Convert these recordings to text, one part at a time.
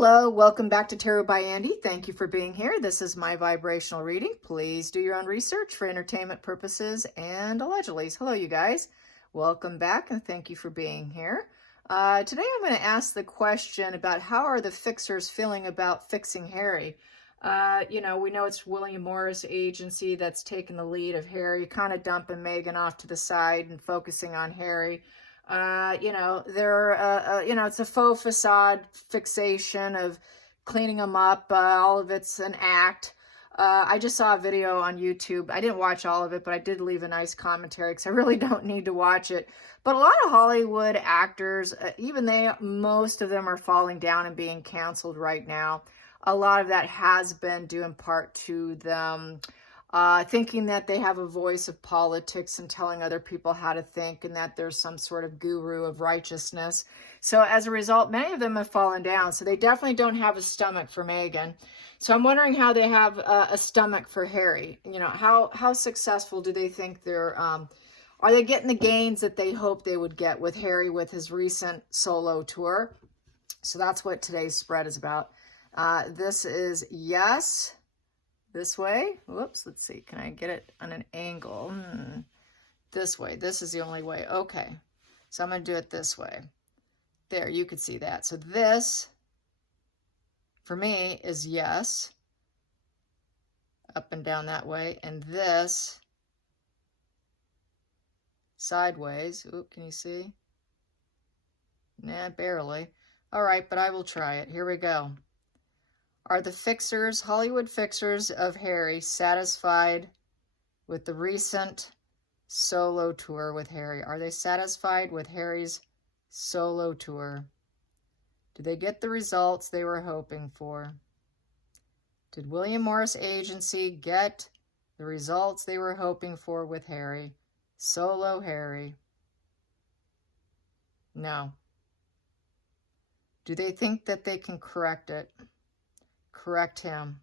Hello, welcome back to Tarot by Andy. Thank you for being here. This is my vibrational reading. Please do your own research for entertainment purposes and allegedly. Hello, you guys. Welcome back and thank you for being here. Today I'm going to ask the question about how are the fixers feeling about fixing Harry. We know it's William Morris Agency that's taken the lead of Harry, kind of dumping Meghan off to the side and focusing on Harry. It's a faux facade fixation of cleaning them up. All of it's an act. I just saw a video on YouTube. I didn't watch all of it, but I did leave a nice commentary because I really don't need to watch it. But a lot of Hollywood actors, most of them are falling down and being canceled right now. A lot of that has been due in part to them thinking that they have a voice of politics and telling other people how to think and that there's some sort of guru of righteousness. So as a result, many of them have fallen down. So they definitely don't have a stomach for Meghan. So I'm wondering how they have a stomach for Harry. How successful do they think they're, are they getting the gains that they hoped they would get with Harry with his recent solo tour? So that's what today's spread is about. This is yes. This way. Whoops, let's see. Can I get it on an angle? This way. This is the only way. Okay. So I'm going to do it this way. There, you could see that. So this, for me, is yes. Up and down that way. And this, sideways. Oop, can you see? Nah, barely. All right, but I will try it. Here we go. Are the fixers, Hollywood fixers of Harry, satisfied with the recent solo tour with Harry? Are they satisfied with Harry's solo tour? Did they get the results they were hoping for? Did William Morris Agency get the results they were hoping for with Harry? Solo Harry? No. Do they think that they can correct it? Correct him?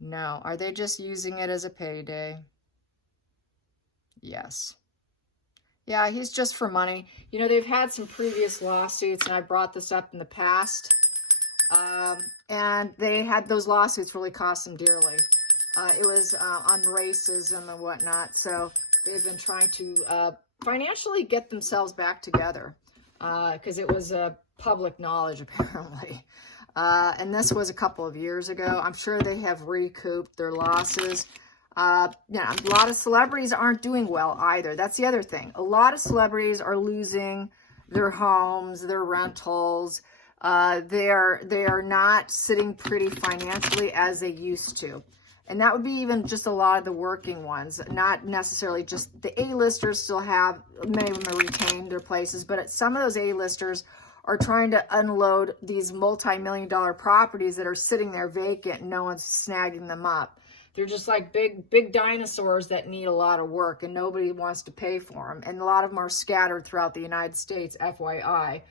No. Are they just using it as a payday? Yes. Yeah, he's just for money. They've had some previous lawsuits, and I brought this up in the past. And they had those lawsuits really cost them dearly. It was on racism and whatnot. So they've been trying to financially get themselves back together because it was public knowledge, apparently. And this was a couple of years ago. I'm sure they have recouped their losses. A lot of celebrities aren't doing well either. That's the other thing. A lot of celebrities are losing their homes, their rentals. They are not sitting pretty financially as they used to. And that would be even just a lot of the working ones, not necessarily just the A-listers still have, many of them are retained their places, but some of those A-listers are trying to unload these multi-million-dollar properties that are sitting there vacant and no one's snagging them up. They're just like big dinosaurs that need a lot of work and nobody wants to pay for them. And a lot of them are scattered throughout the United States, FYI.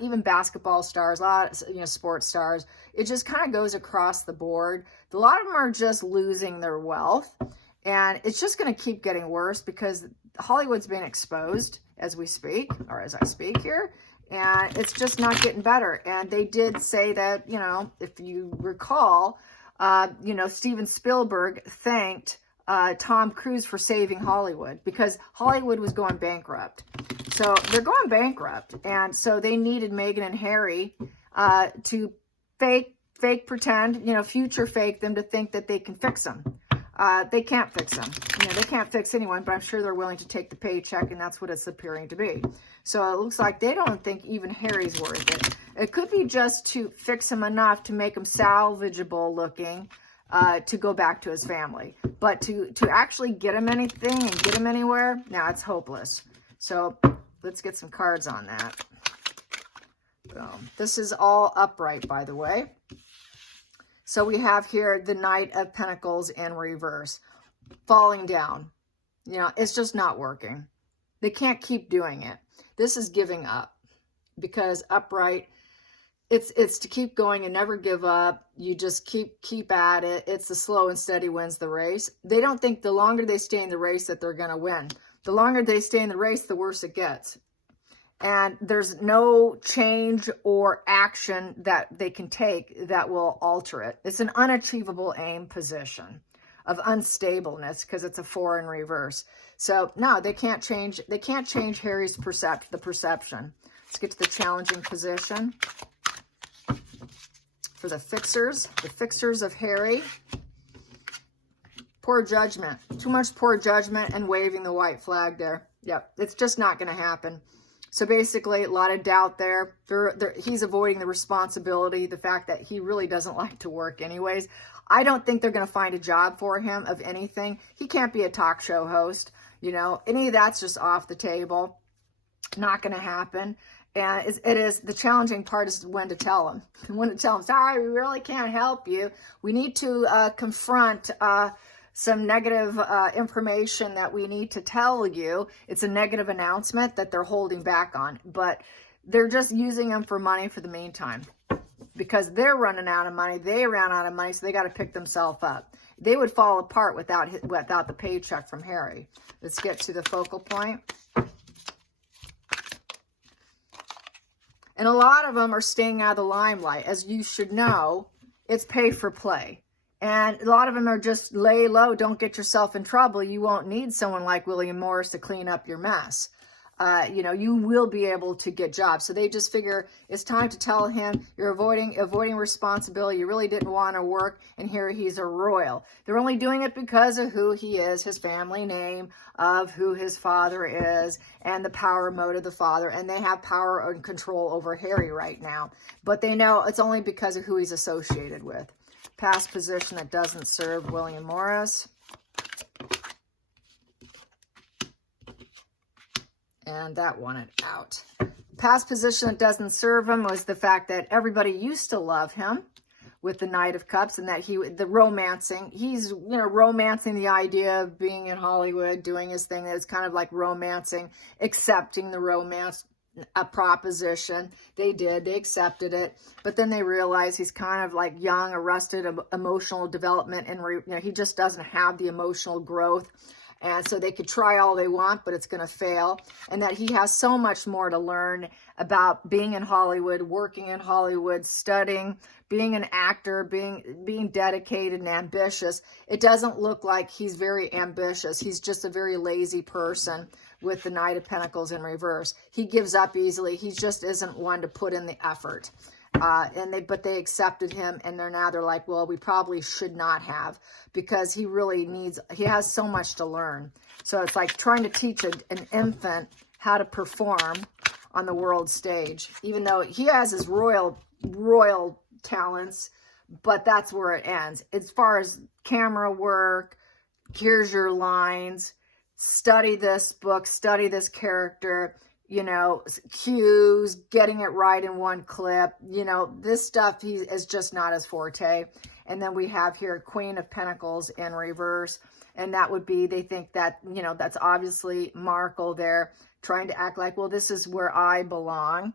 Even basketball stars, a lot of sports stars. It just kind of goes across the board. A lot of them are just losing their wealth. And it's just going to keep getting worse because Hollywood's being exposed as we speak, or as I speak here. And it's just not getting better. And they did say that, if you recall, Steven Spielberg thanked Tom Cruise for saving Hollywood because Hollywood was going bankrupt. So they're going bankrupt. And so they needed Meghan and Harry to fake pretend, future fake them to think that they can fix them. They can't fix them. They can't fix anyone, but I'm sure they're willing to take the paycheck, and that's what it's appearing to be. So it looks like they don't think even Harry's worth it. It could be just to fix him enough to make him salvageable looking to go back to his family. But to actually get him anything and get him anywhere, now it's hopeless. So let's get some cards on that. Boom. This is all upright, by the way. So we have here the Knight of Pentacles in reverse, falling down. It's just not working. They can't keep doing it. This is giving up because upright, it's to keep going and never give up. You just keep at it. It's the slow and steady wins the race. They don't think the longer they stay in the race that they're going to win. The longer they stay in the race, the worse it gets. And there's no change or action that they can take that will alter it. It's an unachievable aim position of unstableness because it's a 4 in reverse. So no, they can't change Harry's perception. Let's get to the challenging position for the fixers of Harry. Poor judgment. Too much poor judgment and waving the white flag there. Yep, it's just not going to happen. So basically, a lot of doubt there. He's avoiding the responsibility, the fact that he really doesn't like to work anyways. I don't think they're going to find a job for him of anything. He can't be a talk show host. You know, any of that's just off the table. Not going to happen. And it is the challenging part is when to tell him. When to tell him, sorry, we really can't help you. We need to confront some negative information that we need to tell you. It's a negative announcement that they're holding back on, but they're just using them for money for the meantime because they're running out of money. They ran out of money, so they got to pick themselves up. They would fall apart without the paycheck from Harry. Let's get to the focal point. And a lot of them are staying out of the limelight. As you should know, it's pay for play. And a lot of them are just lay low, don't get yourself in trouble. You won't need someone like William Morris to clean up your mess. You know, you will be able to get jobs. So they just figure it's time to tell him you're avoiding responsibility. You really didn't want to work, and here he's a royal. They're only doing it because of who he is, his family name, of who his father is, and the power mode of the father. And they have power and control over Harry right now. But they know it's only because of who he's associated with. Past position that doesn't serve William Morris. And that won it out. Past position that doesn't serve him was the fact that everybody used to love him with the Knight of Cups, and that the romancing, he's, you know, romancing the idea of being in Hollywood, doing his thing. It's kind of like romancing, accepting the romance a proposition. They accepted it, but then they realize he's kind of like young, arrested, emotional development, and you know, he just doesn't have the emotional growth. And so they could try all they want, but it's going to fail. And that he has so much more to learn about being in Hollywood, working in Hollywood, studying, being an actor, being dedicated and ambitious. It doesn't look like he's very ambitious. He's just a very lazy person with the Knight of Pentacles in reverse. He gives up easily. He just isn't one to put in the effort. But they accepted him, and they're like, well, we probably should not have, because he has so much to learn. So it's like trying to teach an infant how to perform on the world stage, even though he has his royal talents, but that's where it ends. As far as camera work, here's your lines, study this book, study this character, you know, cues, getting it right in one clip, you know, this stuff he is just not his forte. And then we have here Queen of Pentacles in reverse, and that would be, they think that, you know, that's obviously Markle there, trying to act like, well, this is where I belong,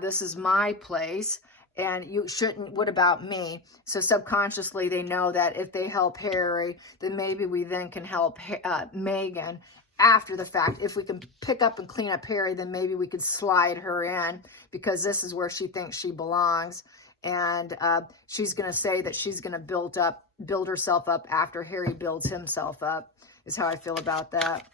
this is my place, and you shouldn't, what about me? So subconsciously they know that if they help Harry, then maybe we then can help Meghan after the fact. If we can pick up and clean up Harry, then maybe we could slide her in, because this is where she thinks she belongs. And she's going to say that she's going to build herself up after Harry builds himself up, is how I feel about that.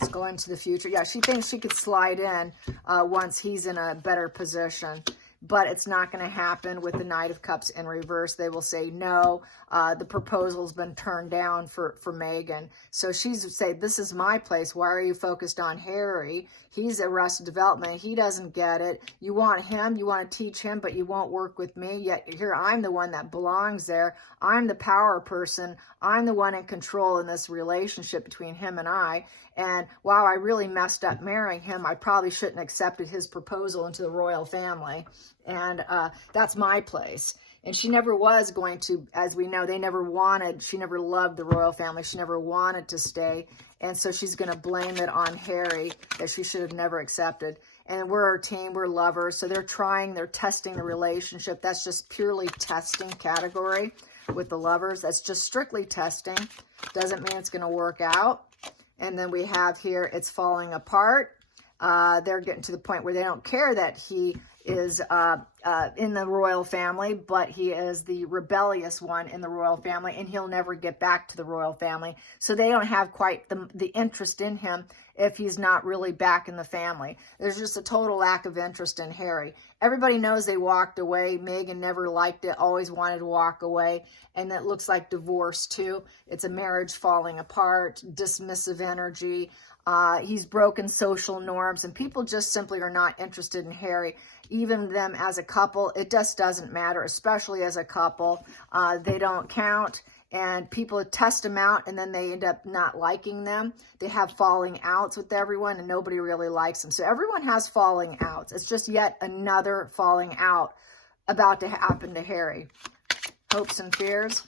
Let's go into the future. Yeah, she thinks she could slide in once he's in a better position. But it's not going to happen with the Knight of Cups in reverse. They will say no. The proposal's been turned down for Meghan. So she's say, this is my place. Why are you focused on Harry? He's Arrested Development. He doesn't get it. You want him. You want to teach him, but you won't work with me. Yet here I'm the one that belongs there. I'm the power person. I'm the one in control in this relationship between him and I. And while I really messed up marrying him, I probably shouldn't have accepted his proposal into the royal family. And that's my place. And she never was going to, as we know, she never loved the royal family. She never wanted to stay. And so she's going to blame it on Harry, that she should have never accepted. And we're her team, we're lovers. So they're testing the relationship. That's just purely testing category with the lovers. That's just strictly testing. Doesn't mean it's going to work out. And then we have here, it's falling apart. They're getting to the point where they don't care that he is in the royal family, but he is the rebellious one in the royal family, and he'll never get back to the royal family. So they don't have quite the interest in him if he's not really back in the family. There's just a total lack of interest in Harry. Everybody knows they walked away. Meghan never liked it, always wanted to walk away. And it looks like divorce too. It's a marriage falling apart, dismissive energy. He's broken social norms, and people just simply are not interested in Harry. Even them as a couple, it just doesn't matter, especially as a couple. They don't count, and people test them out, and then they end up not liking them. They have falling outs with everyone, and nobody really likes them. So everyone has falling outs. It's just yet another falling out about to happen to Harry. Hopes and fears.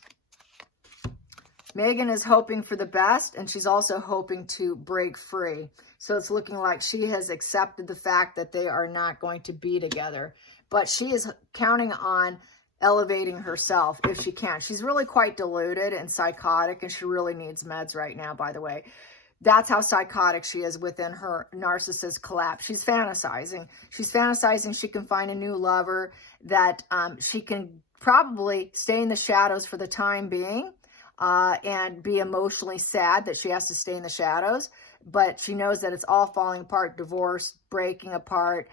Meghan is hoping for the best, and she's also hoping to break free. So it's looking like she has accepted the fact that they are not going to be together. But she is counting on elevating herself if she can. She's really quite deluded and psychotic, and she really needs meds right now, by the way. That's how psychotic she is within her narcissist collapse. She's fantasizing. She's fantasizing she can find a new lover, that she can probably stay in the shadows for the time being, and be emotionally sad that she has to stay in the shadows. But she knows that it's all falling apart, divorce, breaking apart,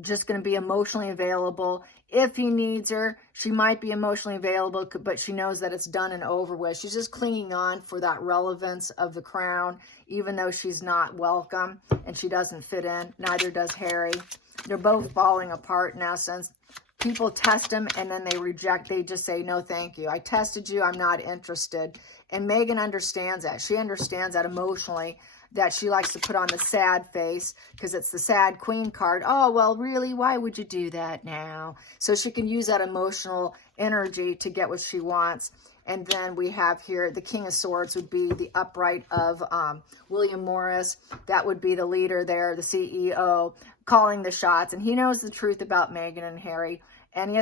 just going to be emotionally available. If he needs her, she might be emotionally available, but she knows that it's done and over with. She's just clinging on for that relevance of the crown, even though she's not welcome and she doesn't fit in. Neither does Harry. They're both falling apart in essence. People test them and then they reject. They just say, no, thank you. I tested you. I'm not interested. And Meghan understands that. She understands that emotionally, that she likes to put on the sad face because it's the sad queen card. Oh, well, really? Why would you do that now? So she can use that emotional energy to get what she wants. And then we have here the King of Swords would be the upright of William Morris. That would be the leader there, the CEO, calling the shots. And he knows the truth about Meghan and Harry. And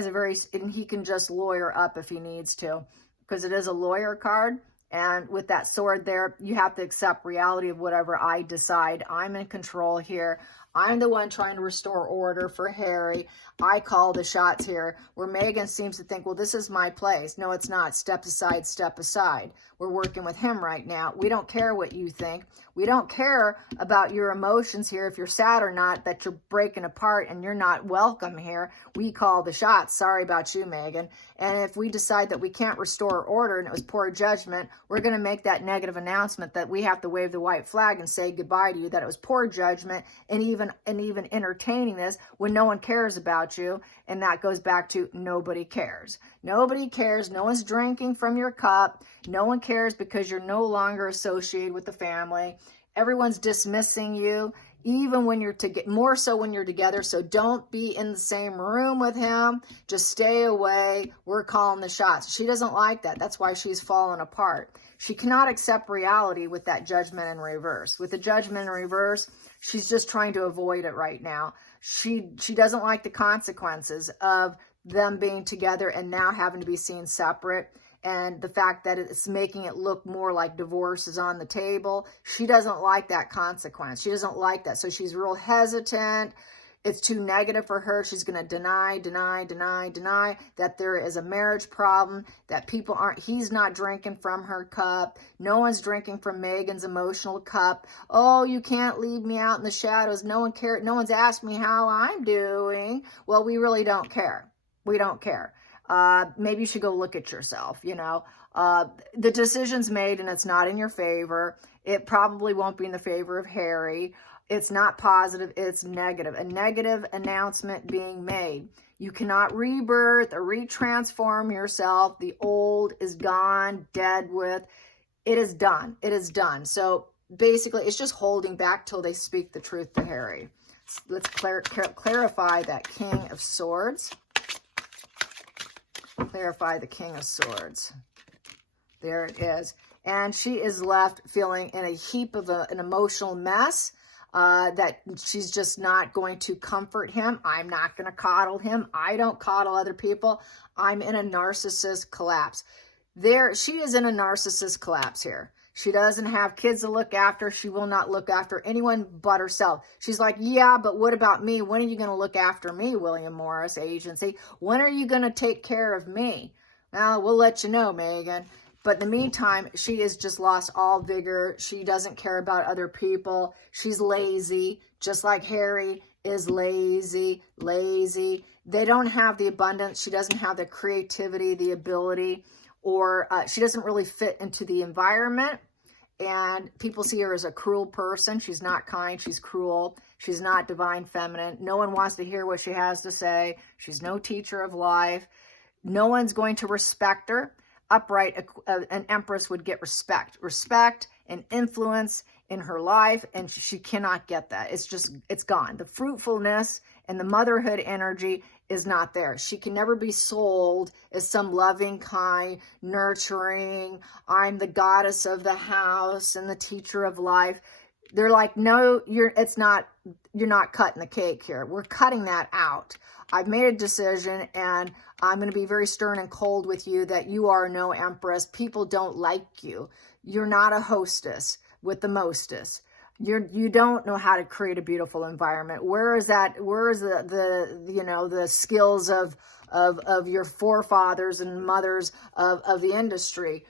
he can just lawyer up if he needs to, because it is a lawyer card. And with that sword there, you have to accept reality of whatever I decide. I'm in control here. I'm the one trying to restore order for Harry. I call the shots here. Where Meghan seems to think, well, this is my place. No, it's not. Step aside, step aside. We're working with him right now. We don't care what you think. We don't care about your emotions here, if you're sad or not, that you're breaking apart and you're not welcome here. We call the shots. Sorry about you, Meghan. And if we decide that we can't restore order and it was poor judgment, we're going to make that negative announcement that we have to wave the white flag and say goodbye to you, that it was poor judgment, and even entertaining this when no one cares about you. And that goes back to nobody cares. Nobody cares. No one's drinking from your cup. No one cares because you're no longer associated with the family. Everyone's dismissing you, even when you're more so when you're together. So don't be in the same room with him. Just stay away. We're calling the shots. She doesn't like that. That's why she's fallen apart. She cannot accept reality with that judgment in reverse. With the judgment in reverse, she's just trying to avoid it right now. She doesn't like the consequences of them being together and now having to be seen separate. And the fact that it's making it look more like divorce is on the table. She doesn't like that consequence. She doesn't like that. So she's real hesitant. It's too negative for her. She's going to deny that there is a marriage problem, that he's not drinking from her cup. No one's drinking from Meghan's emotional cup. Oh, you can't leave me out in the shadows. No one cares. No one's asked me how I'm doing. Well, we really don't care. We don't care. Maybe you should go look at yourself, the decision's made and it's not in your favor. It probably won't be in the favor of Harry. It's not positive, it's negative. A negative announcement being made. You cannot rebirth or retransform yourself. The old is gone, dead with. It is done. It is done. So basically, it's just holding back till they speak the truth to Harry. Let's clarify that King of Swords. Clarify the King of Swords. There it is. And she is left feeling in a heap of an emotional mess, that she's just not going to comfort him. I'm not going to coddle him. I don't coddle other people. I'm in a narcissist collapse. She is in a narcissist collapse here. She doesn't have kids to look after. She will not look after anyone but herself. She's like, yeah, but what about me? When are you going to look after me, William Morris Agency? When are you going to take care of me? Well, we'll let you know, Megan. But in the meantime, she has just lost all vigor. She doesn't care about other people. She's lazy, just like Harry is lazy. They don't have the abundance. She doesn't have the creativity, the ability, or she doesn't really fit into the environment. And people see her as a cruel person. She's not kind. She's cruel. She's not divine feminine. No one wants to hear what she has to say. She's no teacher of life. No one's going to respect her. Upright, an empress would get respect and influence in her life, and she cannot get that. It's gone. The fruitfulness and the motherhood energy is not there. She can never be sold as some loving, kind, nurturing, I'm the goddess of the house and the teacher of life. They're like, no, you're not cutting the cake here. We're cutting that out. I've made a decision, and I'm going to be very stern and cold with you that you are no empress. People don't like you. You're not a hostess with the mostest. You don't know how to create a beautiful environment. Where is that? Where is the skills of your forefathers and mothers of the industry?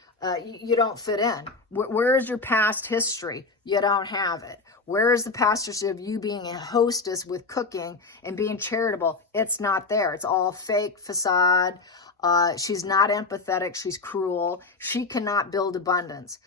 You don't fit in. Where is your past history? You don't have it. Where is the past history of you being a hostess with cooking and being charitable? It's not there. It's all fake facade. She's not empathetic. She's cruel. She cannot build abundance.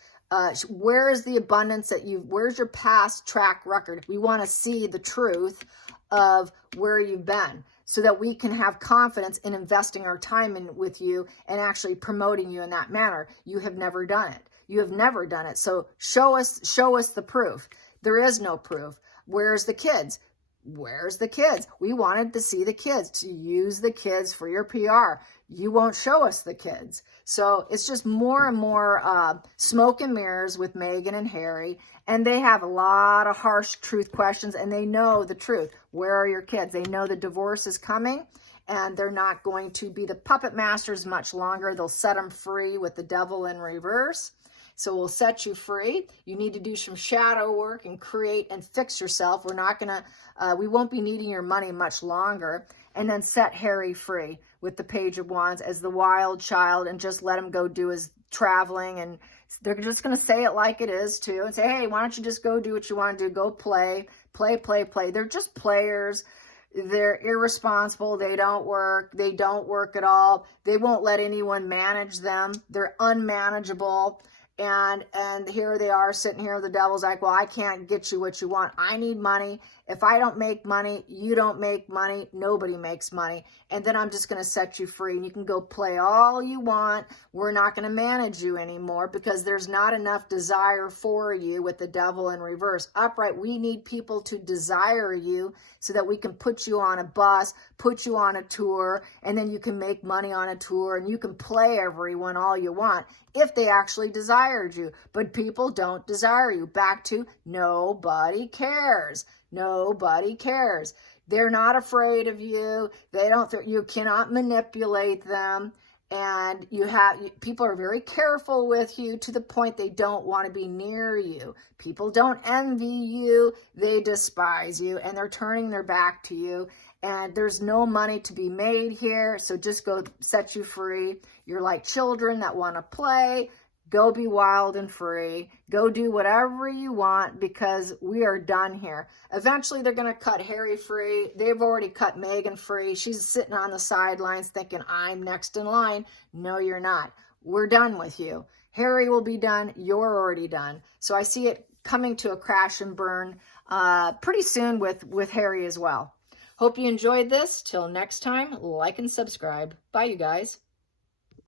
Where is the abundance where's your past track record? We want to see the truth of where you've been so that we can have confidence in investing our time in with you and actually promoting you in that manner. You have never done it. You have never done it. So show us the proof. There is no proof. Where's the kids? Where's the kids? We wanted to see the kids, to use the kids for your PR. You won't show us the kids. So it's just more and more smoke and mirrors with Meghan and Harry. And they have a lot of harsh truth questions, and they know the truth. Where are your kids? They know the divorce is coming, and they're not going to be the puppet masters much longer. They'll set them free with the devil in reverse. So we'll set you free. You need to do some shadow work and create and fix yourself. We won't be needing your money much longer. And then set Harry free with the Page of Wands as the wild child, and just let him go do his traveling. And they're just going to say it like it is too, and say, hey, why don't you just go do what you want to do? Go play. They're just players. They're irresponsible. They don't work. They don't work at all. They won't let anyone manage them. They're unmanageable. And here they are sitting here. The devil's like, well, I can't get you what you want. I need money. If I don't make money, you don't make money. Nobody makes money. And then I'm just going to set you free. And you can go play all you want. We're not going to manage you anymore because there's not enough desire for you with the devil in reverse. Upright, we need people to desire you so that we can put you on a bus, put you on a tour, and then you can make money on a tour, and you can play everyone all you want if they actually desired you. But people don't desire you. Back to nobody cares. Nobody cares. They're not afraid of you. You cannot manipulate them. And people are very careful with you to the point they don't want to be near you. People don't envy you. They despise you, and they're turning their back to you. And there's no money to be made here. So just go set you free. You're like children that want to play. Go be wild and free. Go do whatever you want because we are done here. Eventually, they're going to cut Harry free. They've already cut Meghan free. She's sitting on the sidelines thinking, I'm next in line. No, you're not. We're done with you. Harry will be done. You're already done. So I see it coming to a crash and burn pretty soon with Harry as well. Hope you enjoyed this. Till next time, like and subscribe. Bye, you guys.